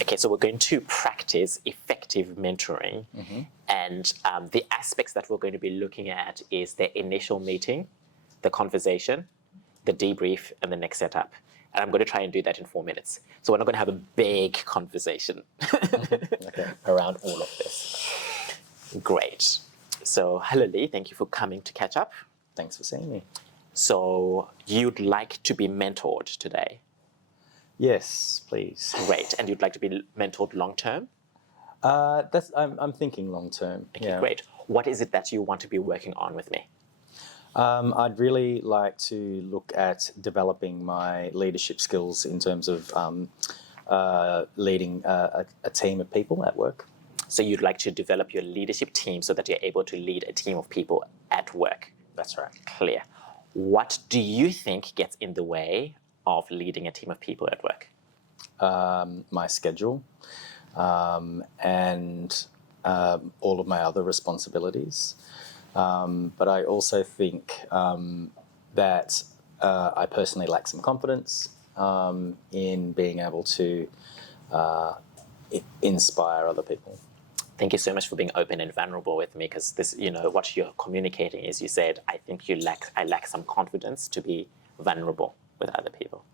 Okay, so we're going to practice effective mentoring. And the aspects that we're going to be looking at is the initial meeting, the conversation, the debrief, and the next setup. And I'm going to try and do that in 4 minutes. So we're not going to have a big conversation around all of this. Great. So, hello Lee, thank you for coming to catch up. Thanks for seeing me. So, you'd like to be mentored today? Yes, please. Great. And you'd like to be mentored long term? I'm thinking long term. Okay, great. What is it that you want to be working on with me? I'd really like to look at developing my leadership skills in terms of leading a team of people at work. So you'd like to develop your leadership team so that you're able to lead a team of people at work. That's right. Clear. What do you think gets in the way of leading a team of people at work? My schedule and all of my other responsibilities. But I also think that I personally lack some confidence in being able to inspire other people. Thank you so much for being open and vulnerable with me, because this, what you're communicating is, you said, I think I lack some confidence to be vulnerable with other people.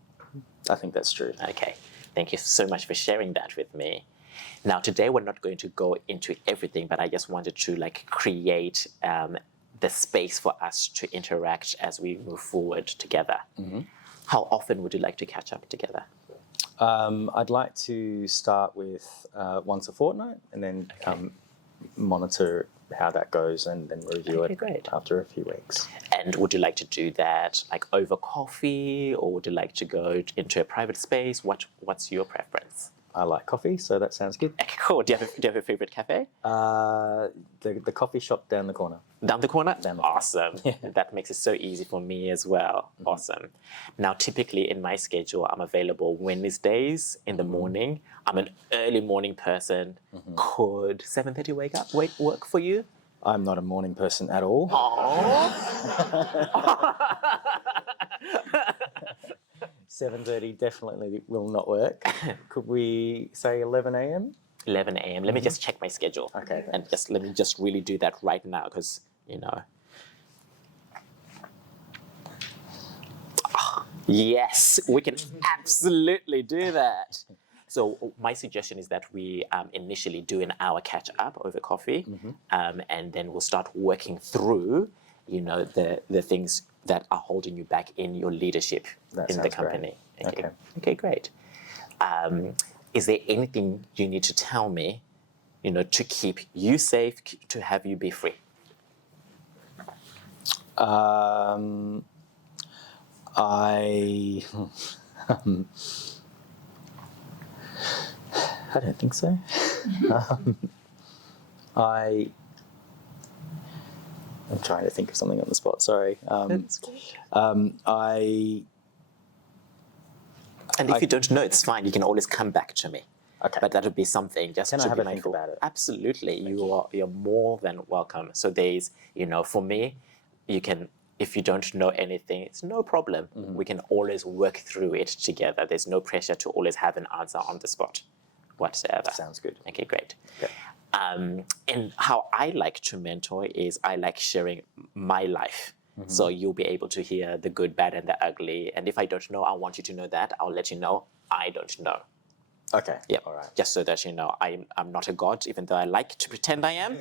I think that's true. Okay. Thank you so much for sharing that with me. Now, today we're not going to go into everything, but I just wanted to create the space for us to interact as we move forward together. How often would you like to catch up together? I'd like to start with once a fortnight and then monitor how that goes and then review it after a few weeks. And would you like to do that over coffee, or would you like to go into a private space? What's your preference? I like coffee, so that sounds good. Okay, cool. Do you have a favorite cafe? The coffee shop down the corner. Down the corner? Down the corner. Awesome. That makes it so easy for me as well. Awesome. Now, typically in my schedule, I'm available Wednesdays in the morning. I'm an early morning person. Could 7:30 work for you? I'm not a morning person at all. 7:30 definitely will not work. Could we say 11 a.m.? 11 a.m. Let me just check my schedule. Okay. And let me just really do that right now, because, yes, we can absolutely do that. So my suggestion is that we initially do an hour catch up over coffee, and then we'll start working through, the things that are holding you back in your leadership in the company. Great. Okay, great. Is there anything you need to tell me, to keep you safe, to have you be free? I don't think so. I'm trying to think of something on the spot. Sorry. And if you don't know, it's fine. You can always come back to me. Okay. But that would be something just Can to I have be a think mindful. about it? Absolutely. You're more than welcome. So there's, for me, you can, if you don't know anything, it's no problem. We can always work through it together. There's no pressure to always have an answer on the spot whatsoever. Sounds good. Okay, great. Okay. And how I like to mentor is I like sharing my life. So you'll be able to hear the good, bad, and the ugly. And if I don't know, I want you to know that. I'll let you know I don't know. Okay. Yeah. All right. Just so that you know, I'm not a god, even though I like to pretend I am.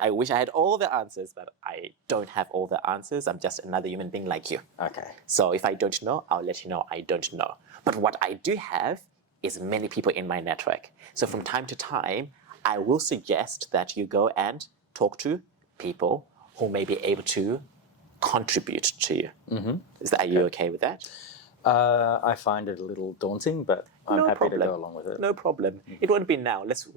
I wish I had all the answers, but I don't have all the answers. I'm just another human being like you. Okay. So if I don't know, I'll let you know I don't know. But what I do have is many people in my network. So from time to time, I will suggest that you go and talk to people who may be able to contribute to you. Are you okay with that? I find it a little daunting, but I'm happy to go along with it. No problem. It won't be now. Let's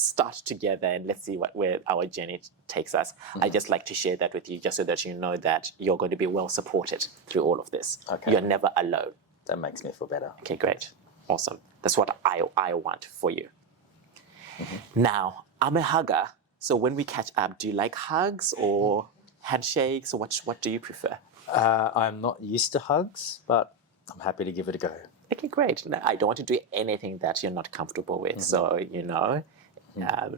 start together and let's see where our journey takes us. I just like to share that with you, just so that you know that you're going to be well supported through all of this. Okay. You're never alone. That makes me feel better. Okay, great. Awesome. That's what I want for you. Now, I'm a hugger. So when we catch up, do you like hugs or handshakes, or what do you prefer? I'm not used to hugs, but I'm happy to give it a go. Okay, great. No, I don't want to do anything that you're not comfortable with. So,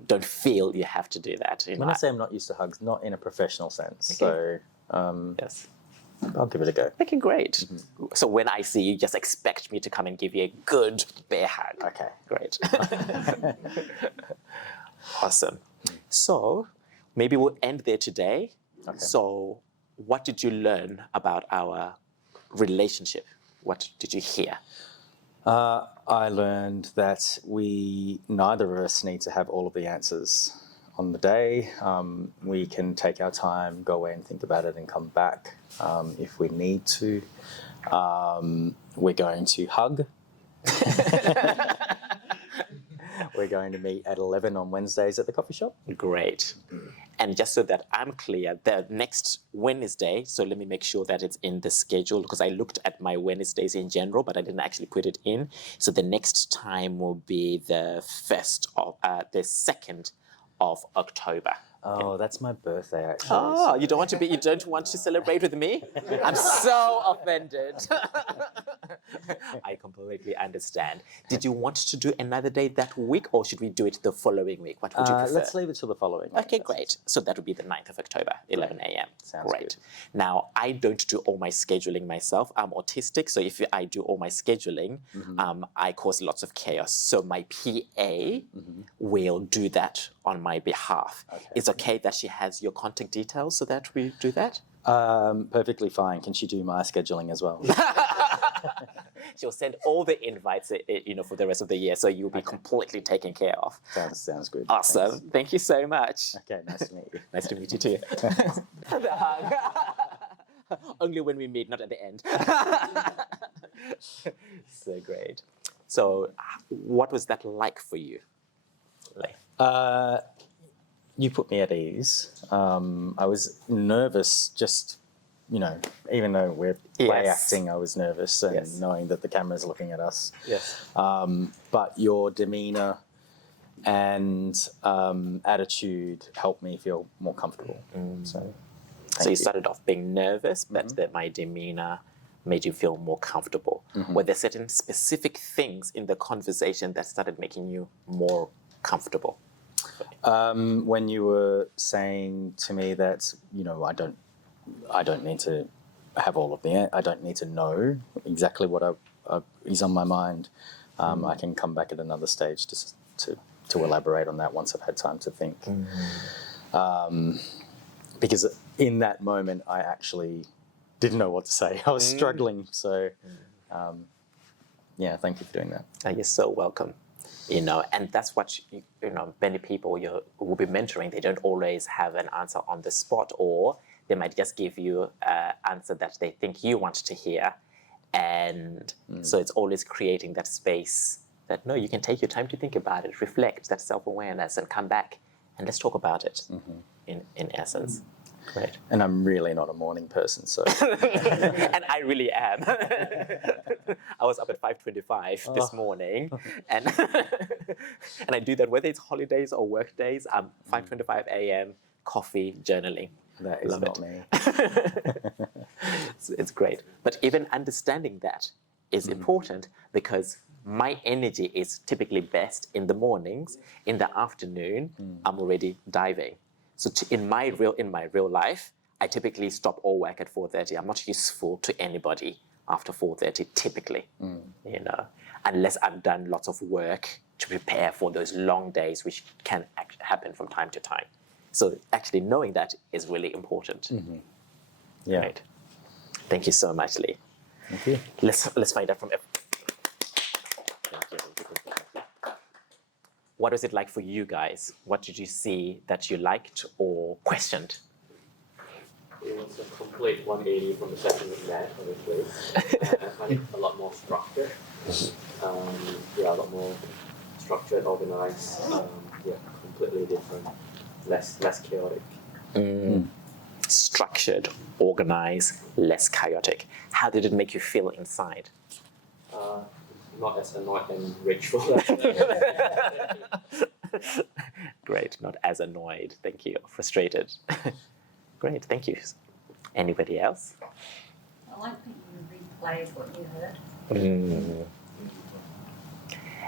don't feel you have to do that. When I say I'm not used to hugs, not in a professional sense. So yes. I'll give it a go. Okay, great. So when I see you, just expect me to come and give you a good bear hug. Okay. Great. Awesome. So maybe we'll end there today. Okay. So what did you learn about our relationship? What did you hear? I learned that neither of us need to have all of the answers on the day. We can take our time, go away and think about it and come back if we need to. We're going to hug. We're going to meet at 11 on Wednesdays at the coffee shop. Great. And just so that I'm clear, the next Wednesday, so let me make sure that it's in the schedule because I looked at my Wednesdays in general, but I didn't actually put it in. So the next time will be the 2nd of October. Oh, that's my birthday actually. Oh, you don't want to celebrate with me? I'm so offended. I completely understand. Did you want to do another day that week or should we do it the following week? What would you prefer? Let's leave it till the following week. Okay, great. So that would be the 9th of October, 11 a.m. Sounds great. good. Now, I don't do all my scheduling myself. I'm autistic, so if I do all my scheduling, I cause lots of chaos. So my PA will do that on my behalf. Okay. It's okay that she has your contact details so that we do that? Perfectly fine. Can she do my scheduling as well? She'll send all the invites, for the rest of the year, so you'll be completely taken care of. Sounds good. Awesome. Thanks. Thank you so much. Okay, nice to meet you. Nice to meet you too. The hug. Only when we meet, not at the end. So great. So, what was that like for you? You put me at ease. I was nervous just, even though we're play acting, I was nervous and knowing that the camera's looking at us. Yes. But your demeanour and attitude helped me feel more comfortable. So you started off being nervous, but that my demeanour made you feel more comfortable. Were there certain specific things in the conversation that started making you more comfortable? When you were saying to me that, I don't need to have all of I don't need to know exactly what is on my mind. I can come back at another stage to elaborate on that once I've had time to think. Because in that moment, I actually didn't know what to say. I was struggling. So, thank you for doing that. You're so welcome. And that's what, many people you will be mentoring, they don't always have an answer on the spot, or they might just give you an answer that they think you want to hear. And so it's always creating that space that, no, you can take your time to think about it, reflect, that self-awareness, and come back and let's talk about it in essence. Great. And I'm really not a morning person, so. And I really am. I was up at 5:25 this morning, and and I do that whether it's holidays or work days. 5:25 a.m. coffee, journaling. That is Love not it. me. It's great, but even understanding that is important because my energy is typically best in the mornings. In the afternoon, I'm already diving. So in my real life, I typically stop all work at 4:30. I'm not useful to anybody after 4:30 typically, unless I've done lots of work to prepare for those long days, which can happen from time to time. So actually knowing that is really important. Yeah. Right. Thank you so much, Lee. Thank you. Let's find out from. Thank you. What was it like for you guys? What did you see that you liked or questioned? It was a complete 180 from the session with Matt, obviously. I find it a lot more structured. A lot more structured, organized. Completely different. Less chaotic. Structured, organized, less chaotic. How did it make you feel inside? Not as annoyed and rageful. Great, not as annoyed. Thank you. Frustrated. Great, thank you. Anybody else? I like that you replayed what you heard.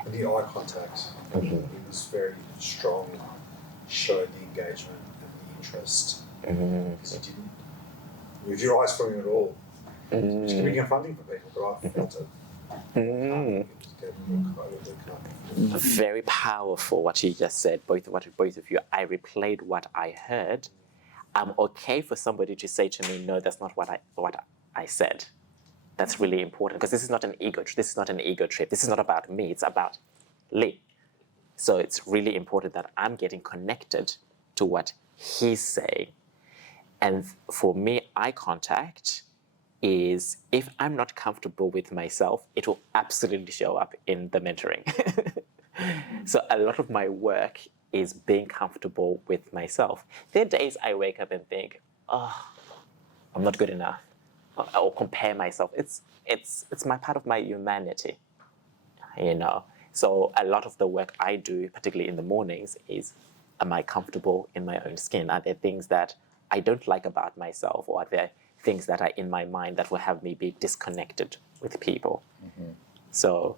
And the eye contact, he was very strong, showed the engagement and the interest, because he didn't move your eyes from him at all. Which can be confronting for people, but I felt it. Very powerful what you just said, both of you. I replayed what I heard. I'm okay for somebody to say to me, no, that's not what I said. That's really important, because this is not an ego trip. This is not an ego trip. This is not about me. It's about Lee. So it's really important that I'm getting connected to what he's saying. And for me, eye contact is, if I'm not comfortable with myself, it will absolutely show up in the mentoring. So a lot of my work is being comfortable with myself. There are days I wake up and think, oh, I'm not good enough, or compare myself. It's my part of my humanity, you know. So a lot of the work I do, particularly in the mornings, is, am I comfortable in my own skin? Are there things that I don't like about myself, or are there things that are in my mind that will have me be disconnected with people? So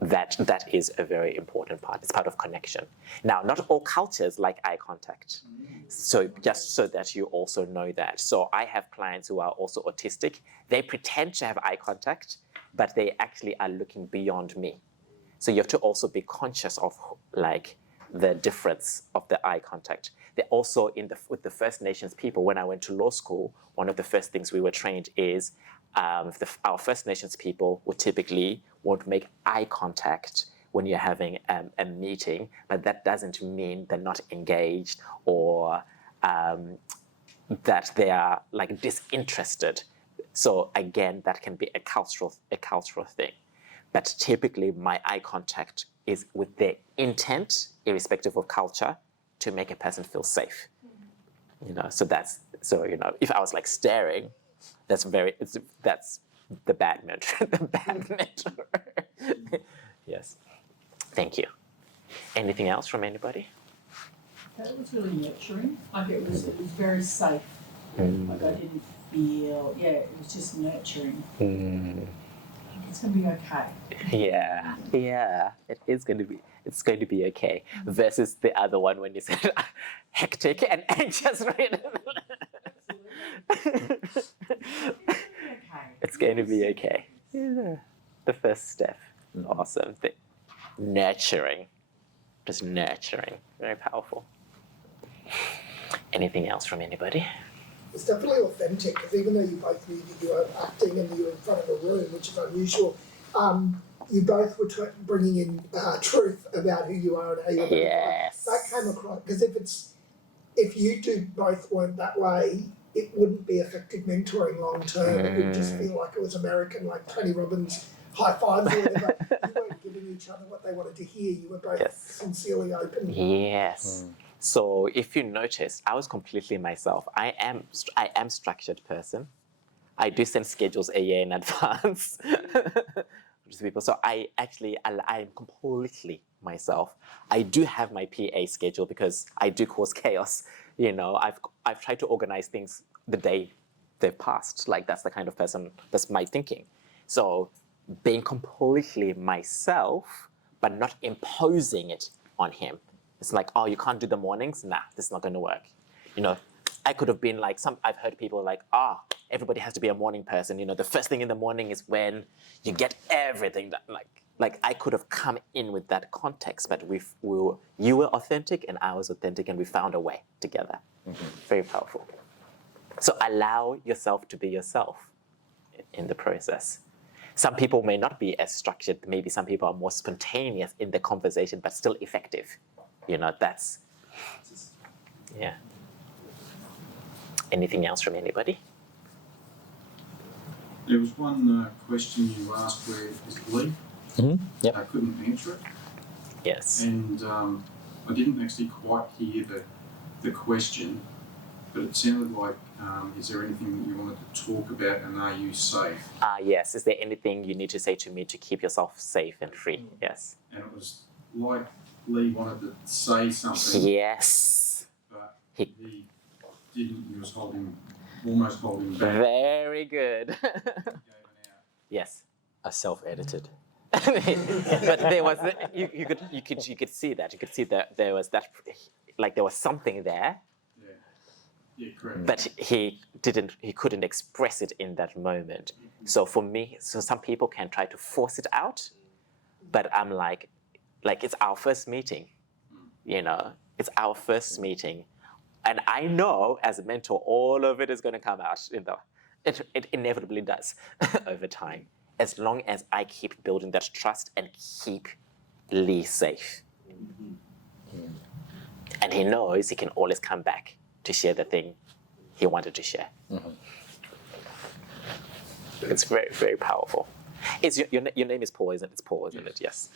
that is a very important part. It's part of connection. Now, not all cultures like eye contact. So just so that you also know that. So I have clients who are also autistic. They pretend to have eye contact, but they actually are looking beyond me. So you have to also be conscious of like the difference of the eye contact. They also, with the First Nations people, when I went to law school, one of the first things we were trained is our First Nations people would typically won't make eye contact when you're having a meeting, but that doesn't mean they're not engaged or that they are like disinterested. So again, that can be a cultural thing. But typically my eye contact is with the intent, irrespective of culture, to make a person feel safe. You know, so you know, if I was like staring, that's the bad mentor. The bad mentor. Yes. Thank you. Anything else from anybody? That was really nurturing. Like it was very safe. Like I didn't feel, it was just nurturing. It's gonna be okay. Yeah, it is going to be. It's going to be okay. Versus the other one when you said hectic and anxious. Right? It's going to be okay. Yeah. The first step. Awesome. Nurturing. Just nurturing. Very powerful. Anything else from anybody? It's definitely authentic, because even though you both knew that you were acting and you were in front of a room, which is unusual, you both were bringing in truth about who you are and how you're going. Yes. That came across, because if you two both weren't that way, it wouldn't be effective mentoring long term. It would just feel like it was American, like Tony Robbins high fives or whatever. You weren't giving each other what they wanted to hear. You were both sincerely open. Yes. So if you notice, I was completely myself. I am structured person. I do send schedules a year in advance to people. So I'm completely myself. I do have my PA schedule because I do cause chaos. You know, I've tried to organize things the day they've passed. Like that's the kind of person, that's my thinking. So being completely myself, but not imposing it on him. It's like, oh, you can't do the mornings? Nah, this is not going to work. You know, I could have been like, I've heard people like, everybody has to be a morning person. You know, the first thing in the morning is when you get everything done. Like I could have come in with that context, but you were authentic and I was authentic and we found a way together. Very powerful. So allow yourself to be yourself in the process. Some people may not be as structured. Maybe some people are more spontaneous in the conversation, but still effective. You know, yeah. Anything else from anybody? There was one question you asked where is Lee? Yep. I couldn't answer it. Yes. And I didn't actually quite hear the question, but it sounded like, is there anything that you wanted to talk about and are you safe? Yes. Is there anything you need to say to me to keep yourself safe and free? Yes. And it was like Lee wanted to say something. Yes. But he didn't. He was almost holding back. Very good. Gave it out. Yes. I self-edited. But there was you could see that there was that, like there was something there, Yeah, correct. but he couldn't express it in that moment. So for me, some people can try to force it out, but I'm like it's our first meeting, it's our first meeting, and I know as a mentor all of it is going to come out. It inevitably does over time, as long as I keep building that trust and keep Lee safe. And he knows he can always come back to share the thing he wanted to share. It's very, very powerful. It's your name is Paul, isn't it? It's Paul, isn't it? Yes.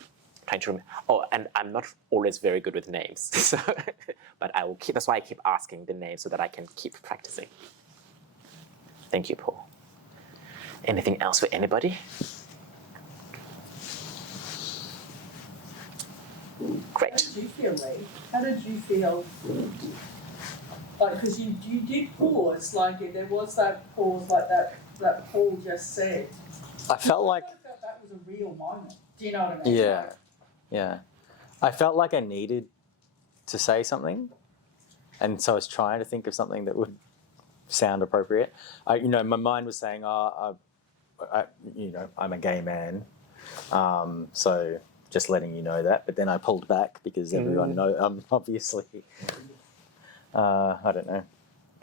Trying to remember. Oh, and I'm not always very good with names, so, but I will keep. That's why I keep asking the name so that I can keep practicing. Thank you, Paul. Anything else for anybody? Great. How did you feel, Lee? How did you feel? Like, because you did pause, like there was that pause, like that Paul just said. I felt like I felt that was a real moment. Do you know what I mean? yeah, yeah. I felt like I needed to say something, and so I was trying to think of something that would sound appropriate. My mind was saying, I'm a gay man, so just letting you know that. But then I pulled back because everyone know. Obviously, I don't know.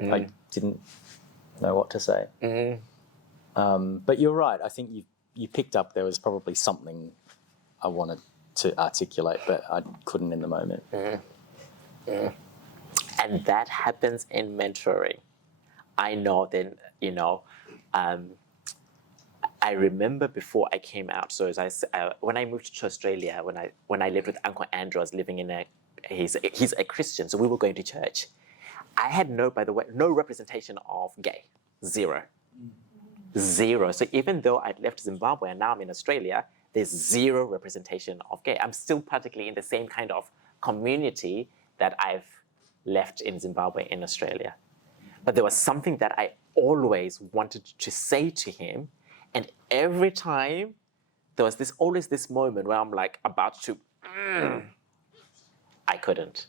I didn't know what to say. But you're right. I think you picked up there was probably something I wanted to articulate, but I couldn't in the moment. And that happens in mentoring. I know then, I remember before I came out. So when I moved to Australia, when I lived with Uncle Andrew, I was living in he's a Christian, so we were going to church. I had no representation of gay, zero. So even though I'd left Zimbabwe and now I'm in Australia, there's zero representation of gay. I'm still practically in the same kind of community that I've left in Zimbabwe in Australia. But there was something that I always wanted to say to him, and every time there was always this moment where I'm like about to, I couldn't.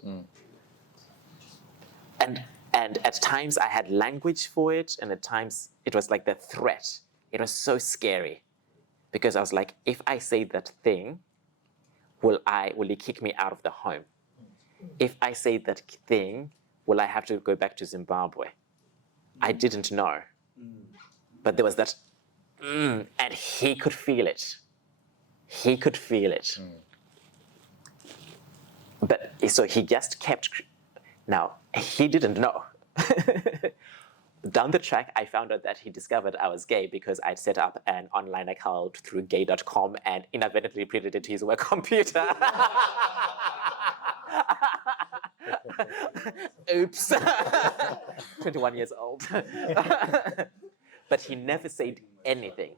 And at times I had language for it, and at times it was like the threat. It was so scary because I was like, if I say that thing, will he kick me out of the home? If I say that thing, will I have to go back to Zimbabwe? I didn't know. But there was that, and he could feel it. He could feel it. But so he just kept. Now, he didn't know. Down the track, I found out that he discovered I was gay because I'd set up an online account through gay.com and inadvertently printed it to his work computer. Oops. 21 years old. But he never said anything.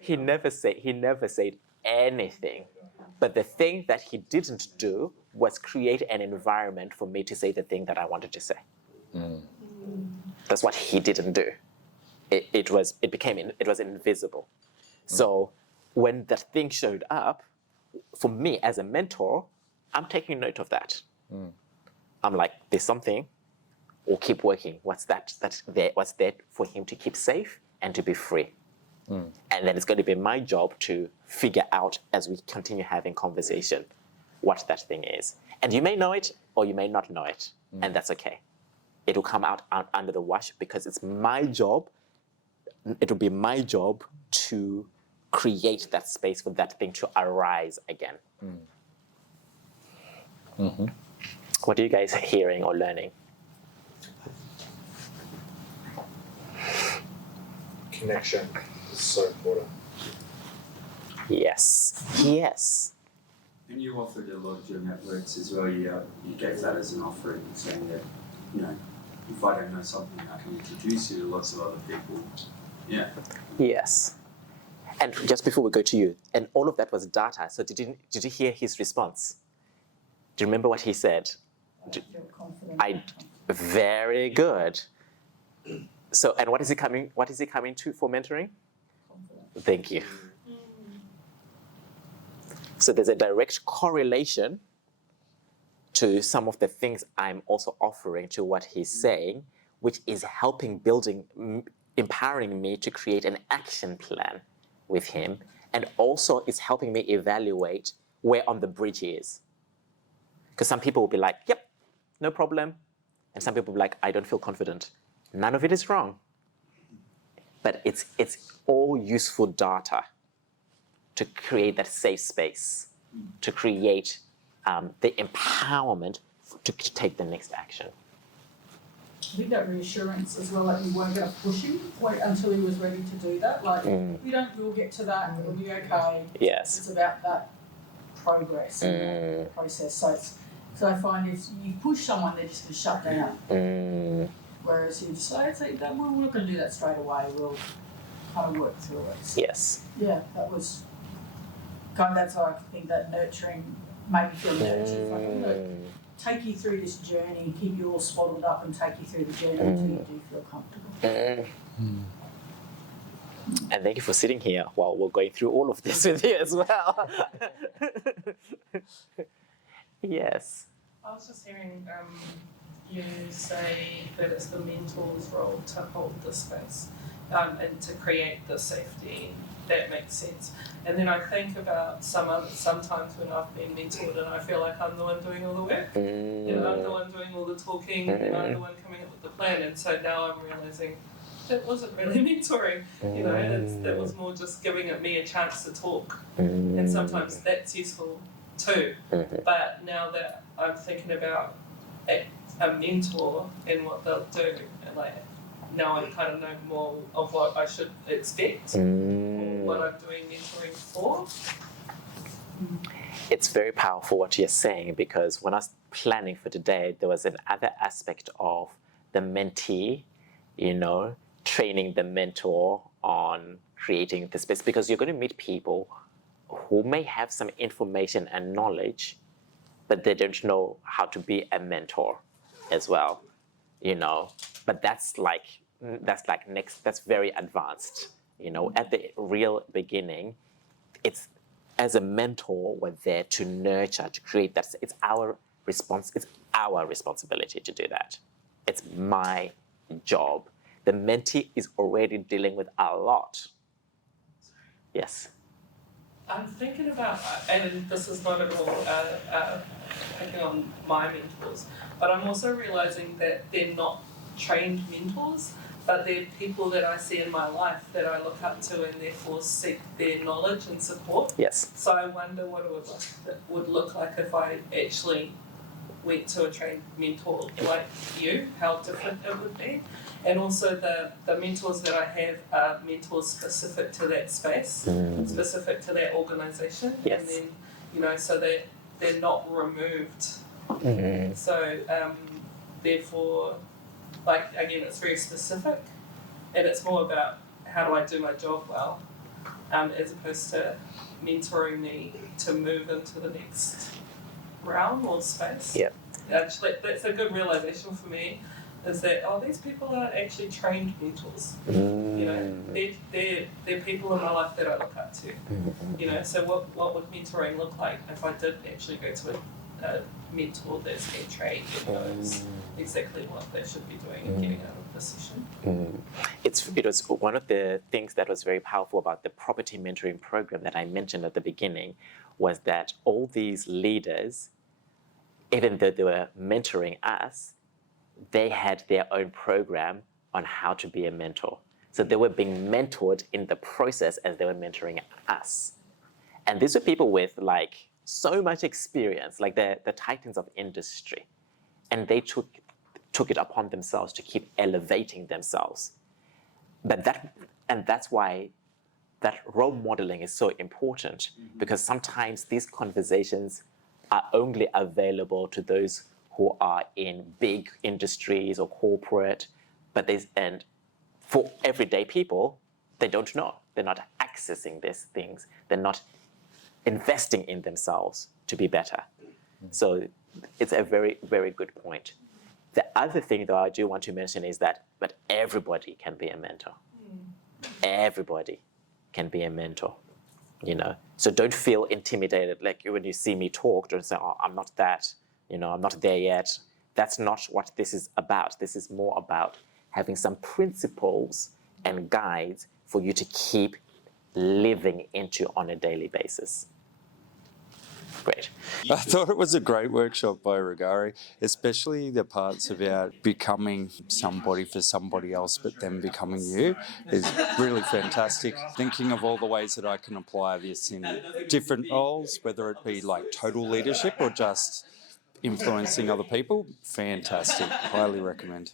He never said anything. But the thing that he didn't do was create an environment for me to say the thing that I wanted to say. That's what he didn't do. It was invisible. So when that thing showed up, for me as a mentor, I'm taking note of that. I'm like, there's something, or keep working. What's there for him to keep safe and to be free? And then it's going to be my job to figure out as we continue having conversation what that thing is. And you may know it or you may not know it, and that's okay. It will come out under the wash because it's my job. It will be my job to create that space for that thing to arise again. What are you guys hearing or learning? Connection is so important. Yes. And you offered a lot of your networks as well. You gave that as an offering, saying that, if I don't know something, I can introduce you to lots of other people. Yeah. Yes. And just before we go to you, and all of that was data. So did you hear his response? Do you remember what he said? I feel confident. Very good. So, and what is he coming to for mentoring? Thank you. So there's a direct correlation to some of the things I'm also offering to what he's saying, which is helping empowering me to create an action plan with him, and also it's helping me evaluate where on the bridge he is. Because some people will be like, yep, no problem. And some people will be like, I don't feel confident. None of it is wrong. But it's all useful data to create that safe space, to create the empowerment to take the next action. I think that reassurance as well, like you weren't going to push him until he was ready to do that. Like, we'll get to that, it'll be okay. Yes. It's about that progress and that process. So I find if you push someone, they're just going to shut down. Whereas you just say, we're not going to do that straight away, we'll kind of work through it. Yes. Yeah, that's how I think that nurturing made me feel nurtured. Like, look, take you through this journey, keep you all swaddled up and take you through the journey until you do feel comfortable. And thank you for sitting here while we're going through all of this with you as well. Yes. I was just hearing you say that it's the mentor's role to hold the space and to create the safety. That makes sense. And then I think about sometimes when I've been mentored and I feel like I'm the one doing all the work. You know, I'm the one doing all the talking, and I'm the one coming up with the plan. And so now I'm realizing that wasn't really mentoring. You know, that was more just giving me a chance to talk. And sometimes that's useful too. But now that I'm thinking about a mentor and what they'll do, and like now I kind of know more of what I should expect, or what I'm doing mentoring for. It's very powerful what you're saying, because when I was planning for today, there was another aspect of the mentee, you know, training the mentor on creating the space, because you're going to meet people who may have some information and knowledge, but they don't know how to be a mentor as well, you know. But that's very advanced, you know. At the real beginning, it's as a mentor, we're there to nurture, to create that. It's our responsibility to do that. It's my job. The mentee is already dealing with a lot. Yes. I'm thinking about, and this is not at all picking on my mentors, but I'm also realizing that they're not trained mentors, but they're people that I see in my life that I look up to and therefore seek their knowledge and support. Yes. So I wonder what it would look like if I actually went to a trained mentor like you, how different it would be. And also the mentors that I have are mentors specific to that space, specific to that organisation. Yes. And then, you know, so that they're not removed. So therefore, like, again, it's very specific, and it's more about how do I do my job well, as opposed to mentoring me to move into the next realm or space. Yeah. Actually, that's a good realisation for me, is that, these people are actually trained mentors. You know, they're people in my life that I look up to. You know, so what would mentoring look like if I did actually go to a mentor that's been trained and knows exactly what they should be doing and getting out of the session? It was one of the things that was very powerful about the property mentoring program that I mentioned at the beginning, was that all these leaders, even though they were mentoring us, they had their own program on how to be a mentor. So they were being mentored in the process as they were mentoring us. And these were people with like so much experience, like the titans of industry. And they took it upon themselves to keep elevating themselves. But that's why that role modeling is so important, because sometimes these conversations are only available to those who are in big industries or corporate, and for everyday people, they don't know. They're not accessing these things. They're not investing in themselves to be better. So it's a very, very good point. The other thing, though, I do want to mention is that, but everybody can be a mentor. Everybody can be a mentor, So don't feel intimidated. Like when you see me talk, don't say, oh, I'm not that, I'm not there yet. That's not what this is about. This is more about having some principles and guides for you to keep living into on a daily basis. Great. I thought it was a great workshop by Rugare, especially the parts about becoming somebody for somebody else, but then becoming you is really fantastic. Thinking of all the ways that I can apply this in different roles, whether it be like total leadership or just influencing other people, fantastic. Highly recommend.